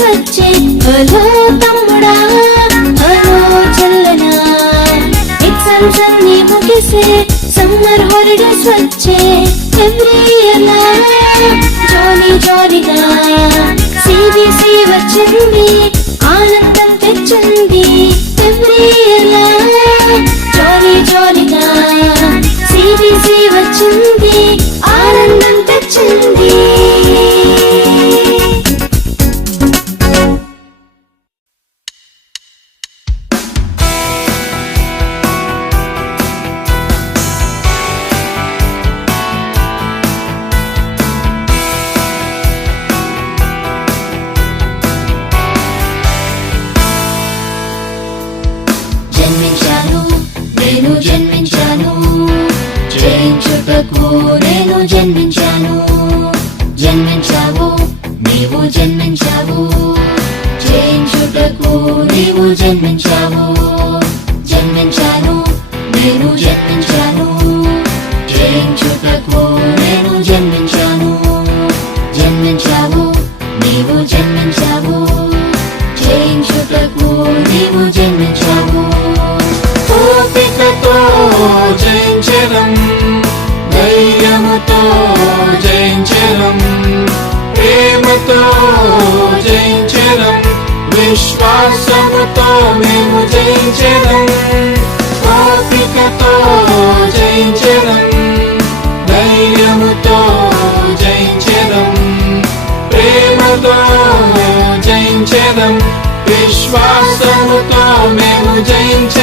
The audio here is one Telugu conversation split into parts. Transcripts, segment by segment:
వచ్చే హలో తమ్ముడా హలో చెల్లనా ఎగ్జామ్స్ అన్ని ముగిసే సమ్మర్ హాలిడేస్ వచ్చే ఎవ్రీ ఇయర్ జాలీ జాలీగా disfarçando o tom mesmo de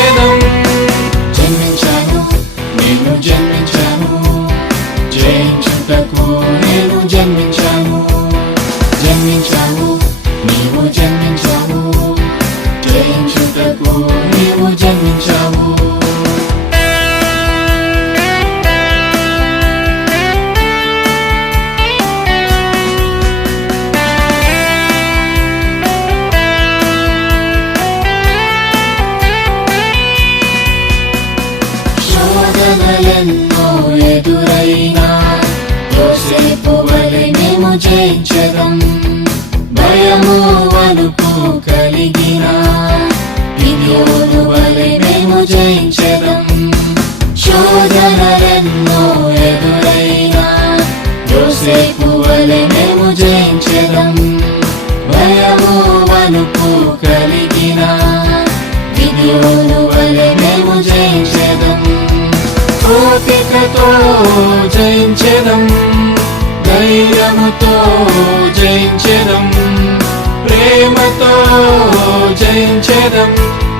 జయించడం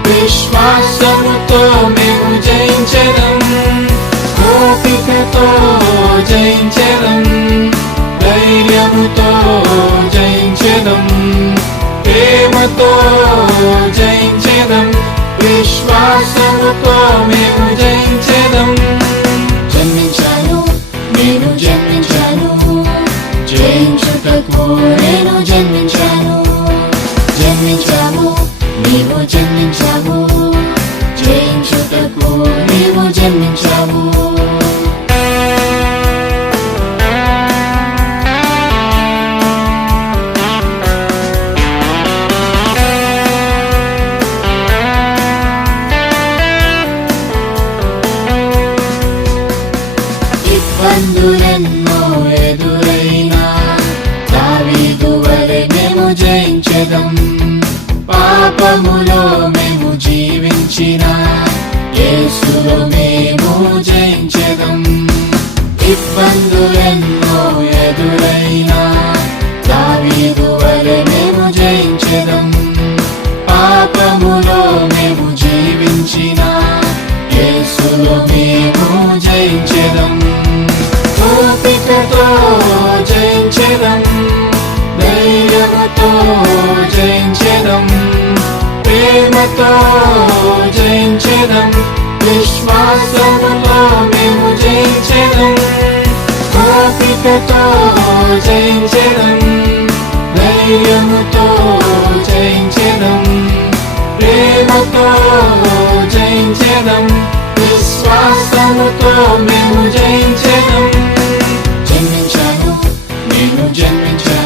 విశ్వాసముతో మేము జయించడం ఓపికతో జయించడం ధైర్యముతో జయించడం ప్రేమతో జయించడం విశ్వాసముతో మేము జయించడం జన్మించాను నేను జన్మించాను. జయించుటకు నేను విశ్వాసముతో మేము జయించడం ఓపికతో జయించెదం ధైర్యముతో జయించెదం ప్రేమతో జయించెదం విశ్వాసముతో మేము జయించెదం జన్మించాను నేను జన్మించాను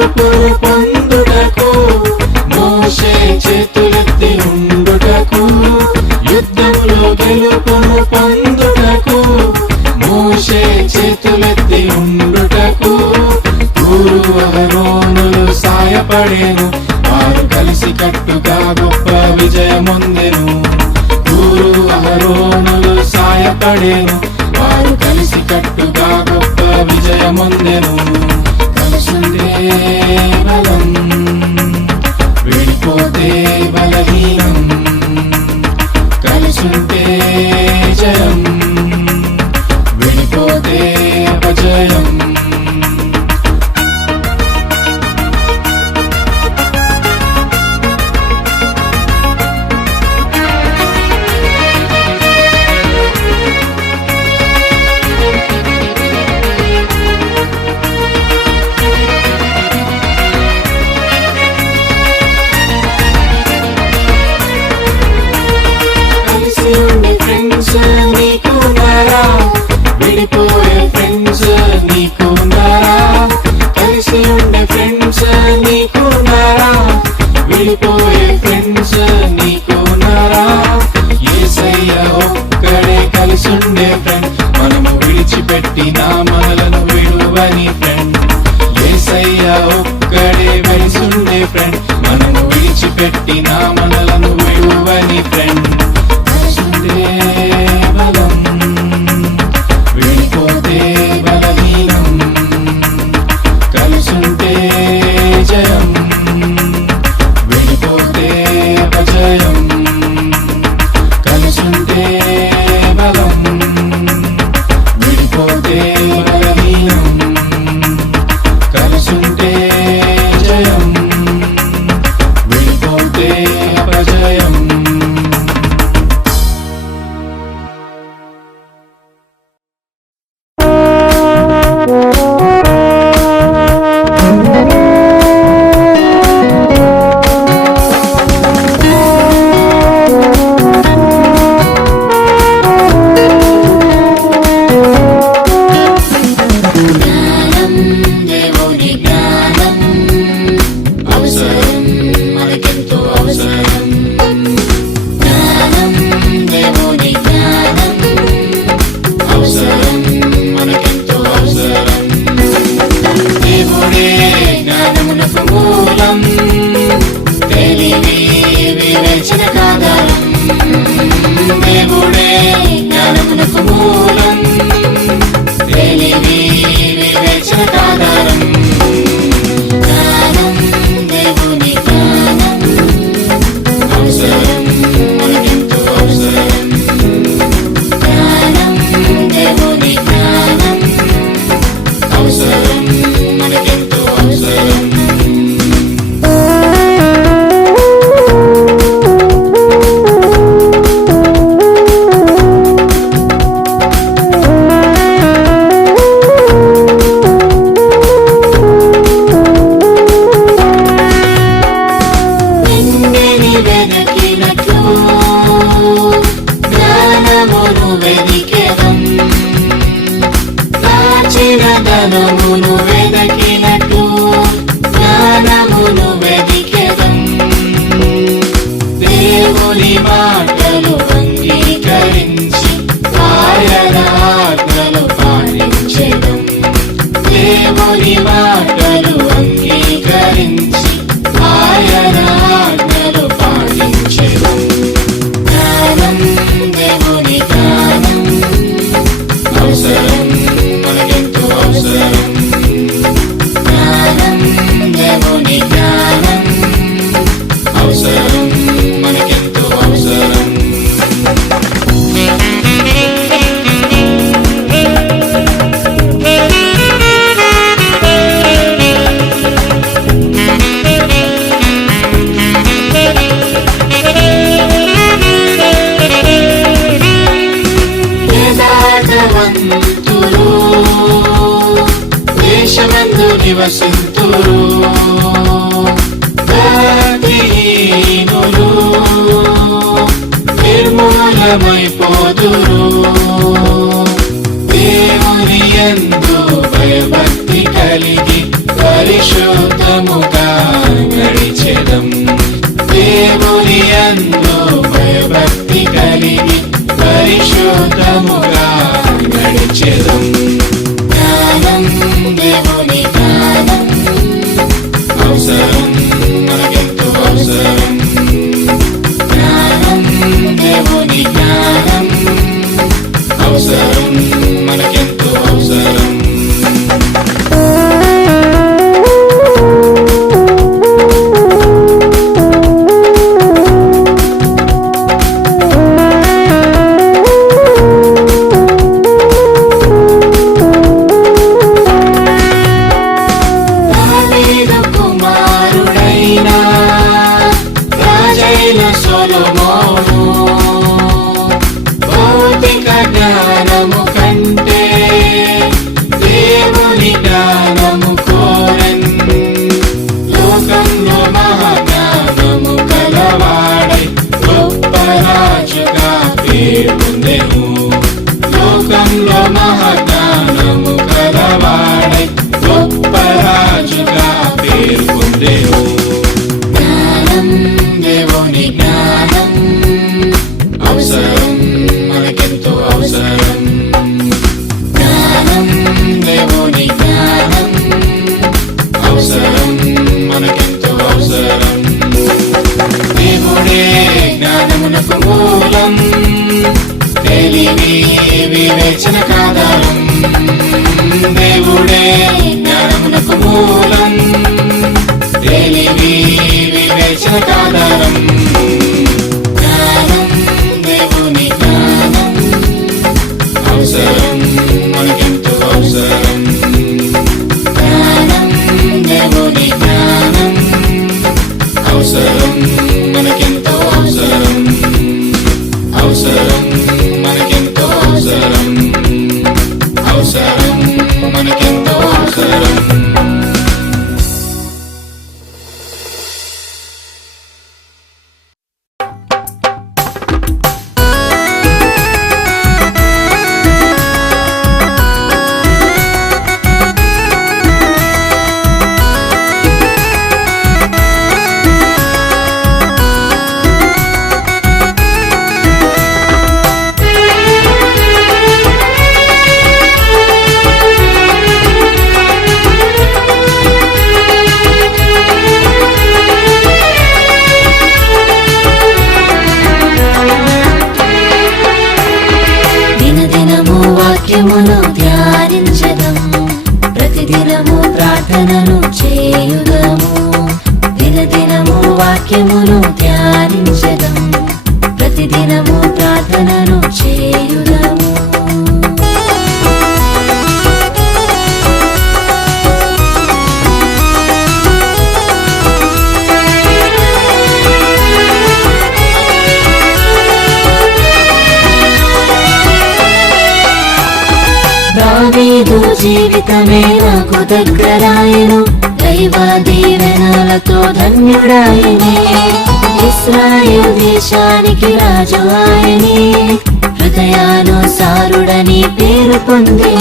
up on the విడిచిపెట్టిన మనలను విడువని ఫ్రెండ్ దేవుని మాటలు అంగీకరించి. స్వతంత్రమైపోదురు దేవుని ఎందు భయభక్తి కలిగి పరిశుద్ధముగా నడిచెదం దేవుని ఎందు భయభక్తి కలిగి పరిశుద్ధముగా నడిచెదం జ్ఞానం మనకెంతో అవసరం ధన్యుడాయనే ఇస్రాయేల్ దేశానికి రాజు ఆయనే హృదయాను సారుడని పేరు పొందే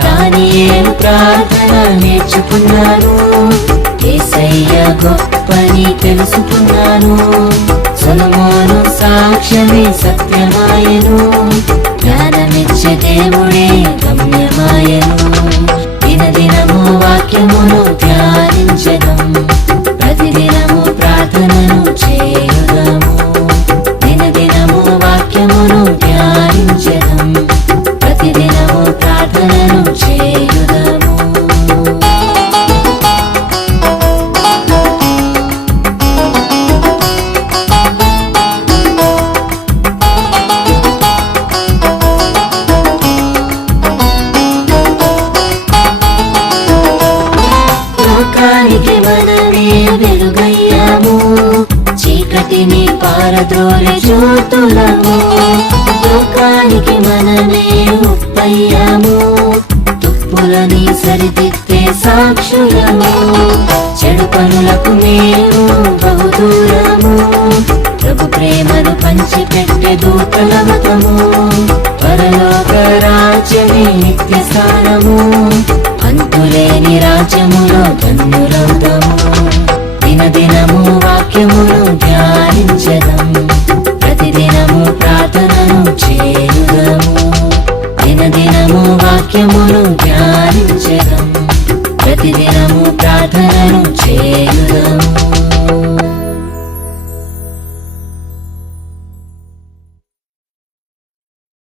దానియేలు ప్రార్థన నేర్చుకున్నాను ఏసయ్య గొప్పని తెలుసుకున్నాను సొలమోను సాక్ష్యమే సత్యమాయను జ్ఞానమిచ్చే దేవుడే గమ్యమాయను. దినదినము వాక్యమును ధ్యానించడం జ్యోతులము లోకానికి మనమే ఉప్పయ్యాము. తుప్పులని సరిదిద్దే సాక్షులము చెడు పనులకు మేము బహుదూరము ప్రభు ప్రేమను పంచిపెట్టే దూతలమతము పరలోక రాజ్యమే నిత్య స్థానము. అంతులేని రాజ్యములో ధన్యులవుతాము దినదినము వాక్యమును ధ్యానించగా వాక్యమును ధ్యానించదం. ప్రతిదినము ప్రార్థనను చేయుదాం